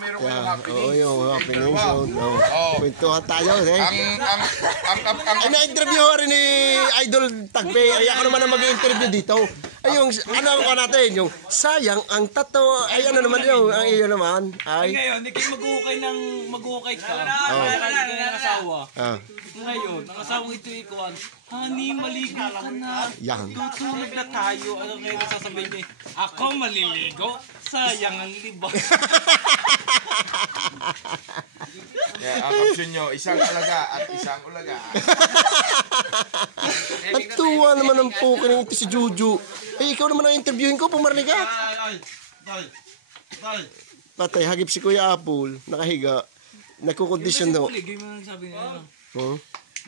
meron kayong happening. Oo, yung happening. Kwentuhan tayo. Na-interview rin ni Idol Tagpe. Ay, ako naman ang mag-interview dito. Ay, yung, ano ko natin, yung sayang ang tato. Ay, ano naman yung, ang iyo naman. Ay, ngayon, hindi kayo mag-uukay ka. Kaya ng asawa. Ngayon, ang asawang ito ikuan, honey, maligo ka na. Yan. Tutulog na tayo. Ano kayo nasasabihin niya? Ako maliligo? Sayang ang libas. Ang caption nyo, isang alaga at isang ulaga. Ang tuwa naman ang pukin ito si Juju. Ay, ikaw naman ang interviewin ko, pumarni ka. Patay, hagip si Kuya Apple, nakahiga. Nagkukondisyon no. Ligay mo lang sabi niya.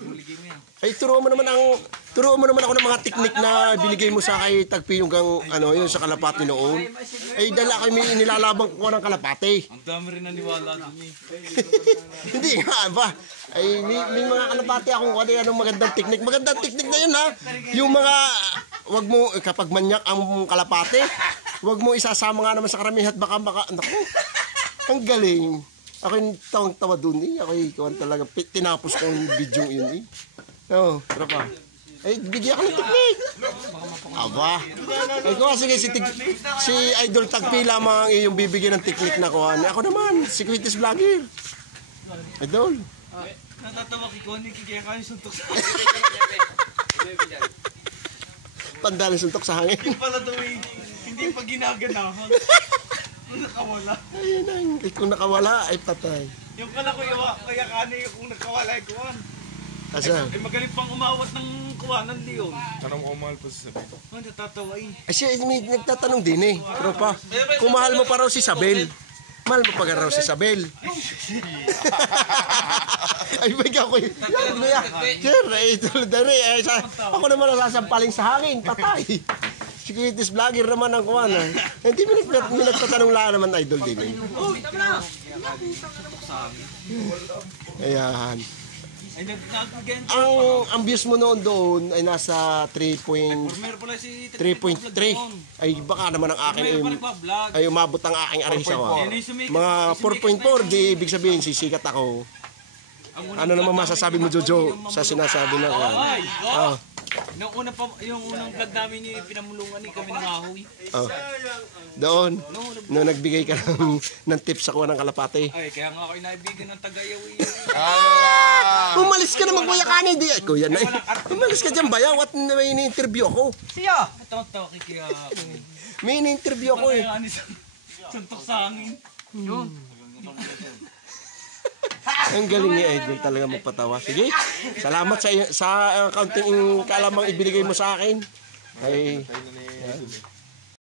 Ligay mo yan. Ay, turuan mo naman ako ng mga teknik na binigay mo sa kay Tagpi yung ano, yun sa kalapati noon. Ay, dala kami nilalabang ko ng kalapati. Ang dami rin naniwala dun eh. Hindi nga ba? Ay, may mga kalapati akong anong magandang teknik. Magandang teknik na yun ha. Yung mga, wag mo, kapag manyak ang kalapati, wag mo isasama nga naman sa karamihan at baka, naku, ang galing. Ako yung tawang-tawa dun eh. Ako yung talaga, tinapos ko yung video yun eh. Oo, tara pa. Ay, bigyan ka ng teknik. Aba. Ay, kuha, sige, si Idol Tagpi lamang yung bibigyan ng teknik na kuha. Ako naman, si Quintus Vlogger. Idol. Natatawa kiko, hindi kikaya ka yung suntok sa Pandala suntok sa hangin. Yung pala tuwing, hindi pa ginaganahan. Nakawala. Ayun ang, kung nakawala, ay patay. Yung pala kaya kani kung nakawala ay kuwan. Asa? Ay magaling pang umawat ng kuwanan Leon. Tanong ko mahal po sa sabi. Oh, natatawa eh. Ay siya, may nagtatanong din eh. Pero pa, kung mahal mo pa raw si Sabel. Mahal mo pa raw si Sabel. Ay, bigyan ko yun. Sir, ito dari. Ako naman nasasampaling sa hangin. Patay. Si Quintus Vlogger naman ang kuwan. Hindi mo nagtatanong lang naman Idol din eh. Ayan. Ay nagkagent. Ang views mo noon doon ay nasa 3.3. Ay baka naman ang akin ay umabot ang aking arisawa. Mga 4.4 di ibig sabihin sisikat ako. Ano naman masasabi mo Jojo sa sinasabi ng Nung unang vlog namin ni pinamulungan ni kami ng ahoy. Doon, nung nagbigay ka ng tips sa kuha ng kalapate. Ay, kaya nga ako inaibigan ng Tagayaw eh. Umalis ka na magbuya ka na, hindi. Kuya na eh. Umalis ka dyan bayaw at may ini-interview ako. Siya! Tawa-tawa kaya may ini-interview ako eh. Suntok sa hangin. Yun. Ang galing ni Idol talaga magpatawa. Sige, salamat sa kaunting kaalamang ibinigay mo sa akin. Ay,